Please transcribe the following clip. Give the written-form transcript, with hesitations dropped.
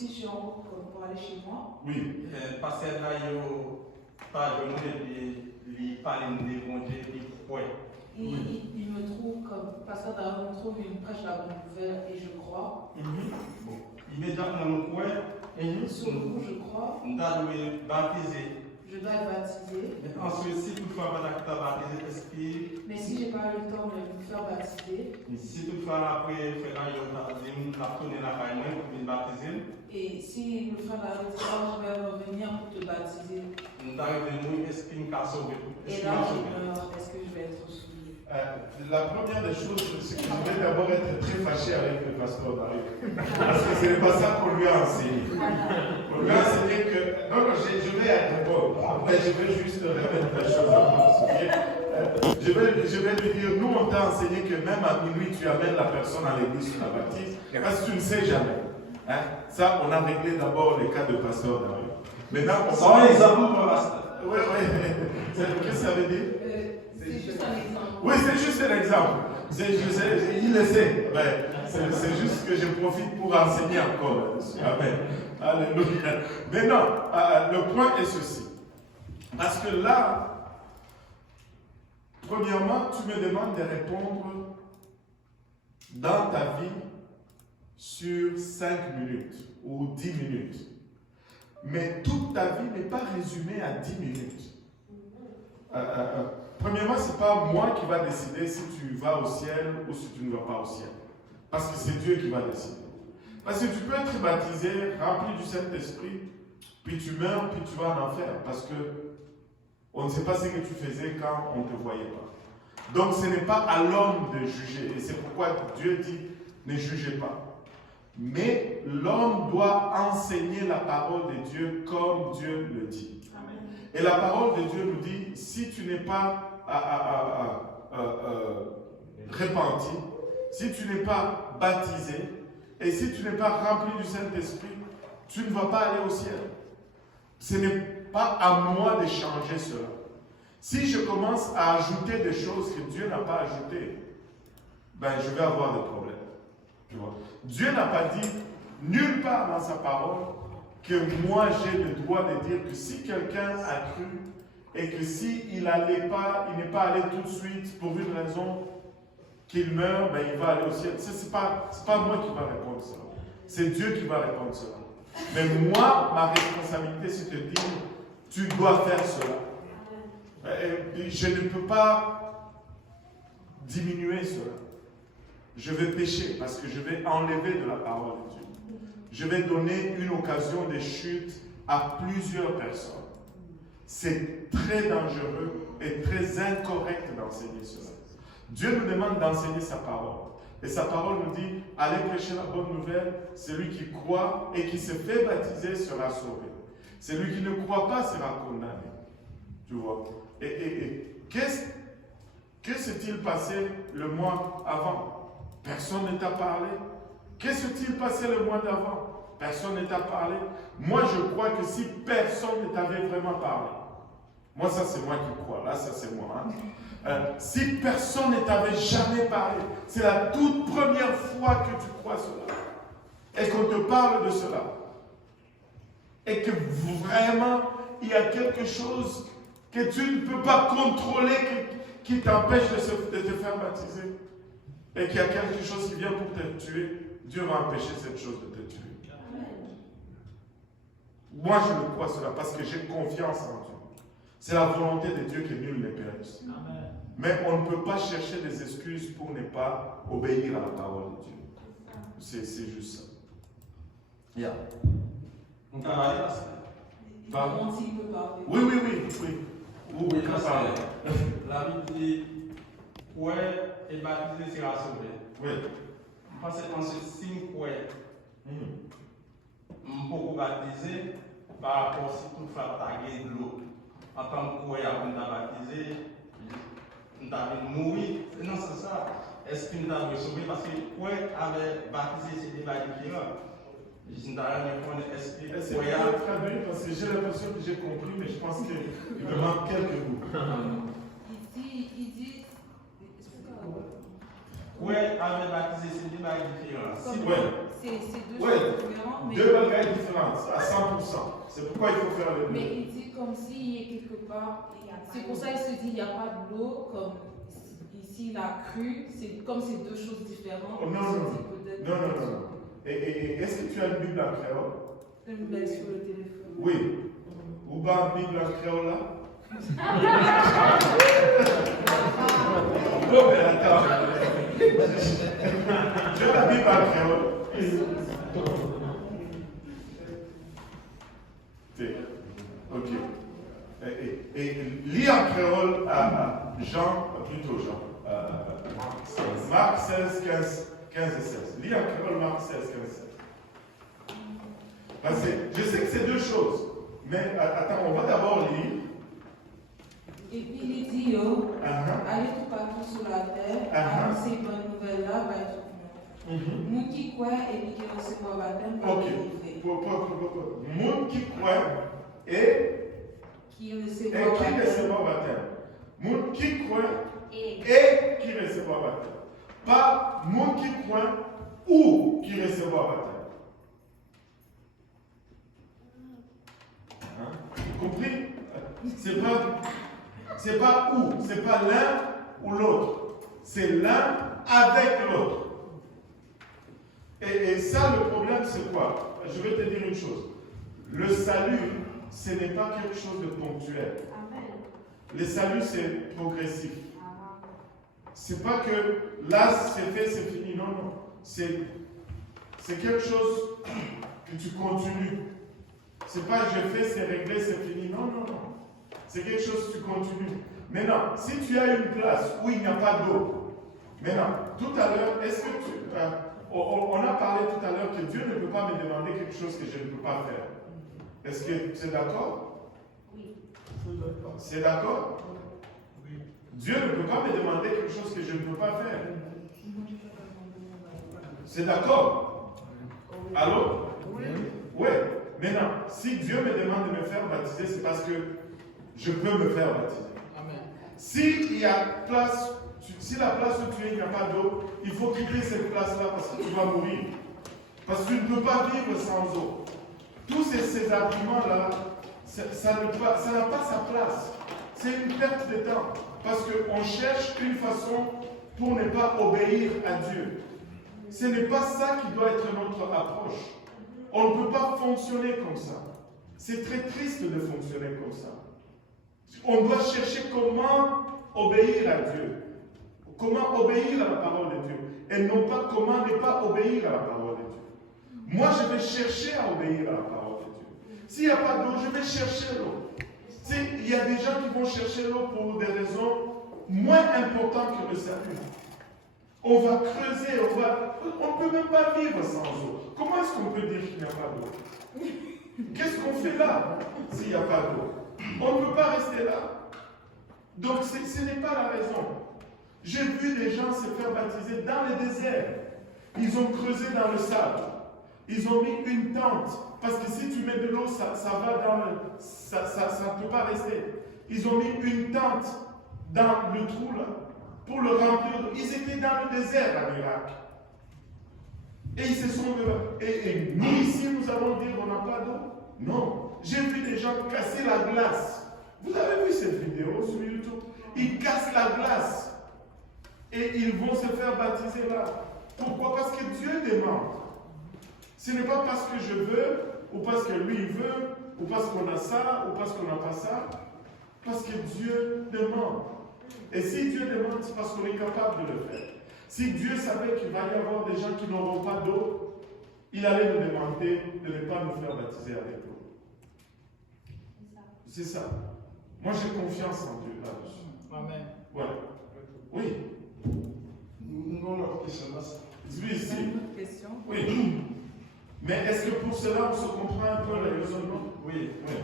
si je suis en route pour aller chez moi. Oui. Parce que là, Il me trouve comme pasteur Daron trouve une prêche la bonne nouvelle et je crois. Bon. Immédiatement, nous croyons. Sur le coup, je crois. Nous devons baptiser. Je dois être baptisé. Ensuite, si toutefois on a baptisé, est-ce que. Mais si je n'ai pas eu le temps de me faire baptiser. Si toutefois après, il faut tourner la caille pour me baptiser. Et si le frère la retirage, je vais revenir pour te baptiser. Nous devons est-ce qu'il m'a sauvé. Et là, je meurs. Est-ce que je vais être sauvé? La première des choses, c'est que je vais d'abord être très fâché avec le pasteur Dario. Parce que ce n'est pas ça qu'on lui a enseigné. On lui a enseigné que. Non, je vais être bon. Mais je vais juste remettre les choses à mon souvenir. Je vais lui dire, nous on t'a enseigné que même à minuit tu amènes la personne à l'église sur la baptise. Parce que tu ne sais jamais. Hein? Ça, on a réglé d'abord les cas de pasteur Dario. Maintenant, on va. Oui. Qu'est-ce que ça veut dire? C'est juste un exemple. Oui, c'est juste un exemple. Il le sait. C'est juste que je profite pour enseigner encore. Amen. Alléluia. Mais non, le point est ceci. Parce que là, premièrement, tu me demandes de répondre dans ta vie sur 5 minutes ou 10 minutes. Mais toute ta vie n'est pas résumée à 10 minutes. Premièrement, ce n'est pas moi qui va décider si tu vas au ciel ou si tu ne vas pas au ciel. Parce que c'est Dieu qui va décider. Parce que tu peux être baptisé, rempli du Saint-Esprit, puis tu meurs, puis tu vas en enfer. Parce que on ne sait pas ce que tu faisais quand on ne te voyait pas. Donc ce n'est pas à l'homme de juger. Et c'est pourquoi Dieu dit, ne jugez pas. Mais l'homme doit enseigner la parole de Dieu comme Dieu le dit. Et la parole de Dieu nous dit, si tu n'es pas repenti, si tu n'es pas baptisé, et si tu n'es pas rempli du Saint-Esprit, tu ne vas pas aller au ciel. Ce n'est pas à moi de changer cela. Si je commence à ajouter des choses que Dieu n'a pas ajoutées, ben je vais avoir des problèmes. Tu vois? Dieu n'a pas dit nulle part dans sa parole que moi j'ai le droit de dire que si quelqu'un a cru et que s'il n'est pas allé tout de suite pour une raison qu'il meurt, ben il va aller au ciel. Ce n'est pas moi qui va répondre cela. C'est Dieu qui va répondre cela. Mais moi, ma responsabilité, c'est de dire, tu dois faire cela. Et je ne peux pas diminuer cela. Je vais pécher parce que je vais enlever de la parole de Dieu. Je vais donner une occasion de chute à plusieurs personnes. C'est très dangereux et très incorrect d'enseigner cela. Dieu nous demande d'enseigner sa parole. Et sa parole nous dit, allez prêcher la bonne nouvelle, celui qui croit et qui se fait baptiser sera sauvé. Celui qui ne croit pas sera condamné. Tu vois? Et que s'est-il passé le mois avant? Personne ne t'a parlé. Que s'est-il passé le mois d'avant? Personne ne t'a parlé. Moi, je crois que si personne ne t'avait vraiment parlé, moi, ça c'est moi qui crois, là, ça c'est moi. Hein? Si personne ne t'avait jamais parlé, c'est la toute première fois que tu crois cela, et qu'on te parle de cela, et que vraiment, il y a quelque chose que tu ne peux pas contrôler qui t'empêche de te faire baptiser, et qu'il y a quelque chose qui vient pour te tuer, Dieu va empêcher cette chose de te tuer. Moi, je le crois cela parce que j'ai confiance en Dieu. C'est la volonté de Dieu que nul ne périsse. Mais on ne peut pas chercher des excuses pour ne pas obéir à la parole de Dieu. C'est juste ça. Yeah. Pardon, s'il peut parler. Oui. Oui, la Bible dit, ouais, et baptisé sera sauvé. Oui. Parce que dans ce signe, ouais, on peut baptiser par rapport si toutefois tu as gagné de l'eau. En tant que ouais, on t'a baptisé, on t'a mourir. Non, c'est ça. Est-ce qu'il t'a sauvé? Parce que ouais, avec baptisé, c'est des différents. Je ne t'ai rien répondu. Est-ce que c'est traduit parce que j'ai l'impression que j'ai compris, mais je pense qu'il me manque quelques mots. Il dit. Oui, avec baptisé, c'est des différents. c'est deux Ouais. choses différentes. Mais, Deux bagages différents, à 100%. C'est pourquoi il faut faire les deux. mais il dit comme s'il est quelque part. C'est pour ça qu'il se dit il n'y a pas de l'eau, comme ici la crue, c'est comme c'est deux choses différentes. Oh, non, Il se non, dit peut-être non, non, non. Et est-ce que tu as une Bible en créole? une blague sur le téléphone. Oui. Ou pas une Bible en créole là? Non, mais attends. Tu as la Bible en créole? Ok. Et lis en créole à Jean, plutôt Jean. Marc 16, 15 et 16. Lis en créole Marc 16, 15 et 16. Parce que je sais que c'est deux choses. Mais attends, on va d'abord lire. Et puis il dit allez tout partout sur la terre, annoncer une bonne nouvelle là, va être tout le monde. Nous qui croient et puis qui recevons le baptême, va être délivré. Moun qui croit et Qui qui recevra le baptême. recevra le baptême. Moun qui croit et qui recevra le baptême. Pas moun qui croit ou qui recevra le baptême. Compris? C'est pas ou, c'est pas l'un ou l'autre. C'est l'un avec l'autre. Et ça, le problème, c'est quoi? Je vais te dire une chose. Le salut, ce n'est pas quelque chose de ponctuel. Le salut, c'est progressif. C'est pas que là, c'est fait, c'est fini. Non, non. C'est quelque chose que tu continues. C'est pas je fais, c'est réglé, c'est fini. Non, non, non. C'est quelque chose que tu continues. Maintenant, si tu as une place où il n'y a pas d'eau, maintenant, tout à l'heure, est-ce que tu. On a parlé tout à l'heure que Dieu ne peut pas me demander quelque chose que je ne peux pas faire. Est-ce que c'est d'accord? Oui. C'est d'accord? Oui. Dieu ne peut pas me demander quelque chose que je ne peux pas faire. C'est d'accord? Allô? Oui. Oui. Maintenant, si Dieu me demande de me faire baptiser, c'est parce que je peux me faire baptiser. Amen. Si la place où tu es, il n'y a pas d'eau, il faut quitter cette place-là parce que tu vas mourir. Parce que tu ne peux pas vivre sans eau. Tous ces arguments-là, ça n'a pas sa place. C'est une perte de temps. Parce qu'on cherche une façon pour ne pas obéir à Dieu. Ce n'est pas ça qui doit être notre approche. On ne peut pas fonctionner comme ça. C'est très triste de fonctionner comme ça. On doit chercher comment obéir à Dieu. Comment obéir à la parole de Dieu. Et non pas comment ne pas obéir à la parole de Dieu. Moi, je vais chercher à obéir à la parole de Dieu. S'il n'y a pas d'eau, je vais chercher l'eau. Il y a des gens qui vont chercher l'eau pour des raisons moins importantes que le salut. On va creuser, on ne peut même pas vivre sans eau. Comment est-ce qu'on peut dire qu'il n'y a pas d'eau? Qu'est-ce qu'on fait là s'il n'y a pas d'eau? On ne peut pas rester là. Donc ce n'est pas la raison. J'ai vu des gens se faire baptiser dans le désert. Ils ont creusé dans le sable. Ils ont mis une tente. Parce que si tu mets de l'eau, ça va dans le... Ça ne peut pas rester. Ils ont mis une tente dans le trou là pour le remplir d'eau. Ils étaient dans le désert à Irak. Et ils se sont... Et nous ici, nous allons dire on n'a pas d'eau. Non. J'ai vu des gens casser la glace. Vous avez vu cette vidéo sur YouTube? Ils cassent la glace. Et ils vont se faire baptiser là. Pourquoi? Parce que Dieu demande. Ce n'est pas parce que je veux, ou parce que lui veut, ou parce qu'on a ça, ou parce qu'on n'a pas ça. Parce que Dieu demande. Et si Dieu demande, c'est parce qu'on est capable de le faire. Si Dieu savait qu'il va y avoir des gens qui n'auront pas d'eau, il allait nous demander de ne pas nous faire baptiser avec l'eau. C'est ça. Moi, j'ai confiance en Dieu là-dessus. Amen. Voilà. Oui. Nous avons une question là. Lui ici. Une autre question? Oui. Mais est-ce que pour cela, on se comprend un peu le raisonnement? Oui. Oui.